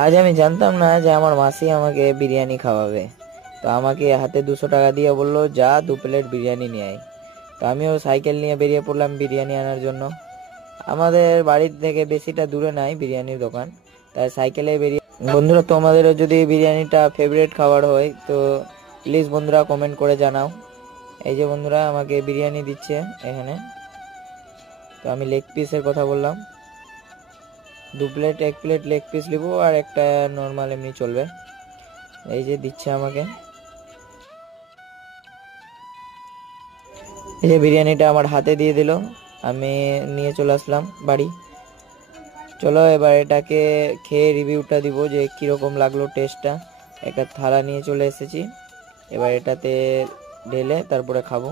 আজ আমি জানতাম না যে আমার মাসি আমাকে বিরিয়ানি খাওয়াবে। তো আমাকে হাতে 200 টাকা দিয়ে বললো, যা 2 প্লেট বিরিয়ানি নিয়ে আয়। তো আমিও সাইকেল নিয়ে বেরিয়ে পড়লাম বিরিয়ানি আনার জন্য। আমাদের বাড়ির থেকে বেশিটা দূরে নাই বিরিয়ানির দোকান, তাই সাইকেলে বেরিয়ে। বন্ধুরা, তোমাদেরও যদি বিরিয়ানিটা ফেভারিট খাবার হয় তো প্লিজ বন্ধুরা কমেন্ট করে জানাও। এই যে বন্ধুরা আমাকে বিরিয়ানি দিচ্ছে এখানে। তো আমি লেগ পিসের কথা বললাম, 2 প্লেট, 1 প্লেট লেগ পিস নিবো আর একটা নর্মাল এমনি চলবে। এই যে দিচ্ছে আমাকে, এই যে বিরিয়ানিটা আমার হাতে দিয়ে দিল। আমি নিয়ে চলে আসলাম বাড়ি। চলো এবার এটাকে খেয়ে রিভিউটা দিব যে কীরকম লাগলো টেস্টটা। একটা থালা নিয়ে চলে এসেছি, এবার এটাতে ঢেলে তারপরে খাবো।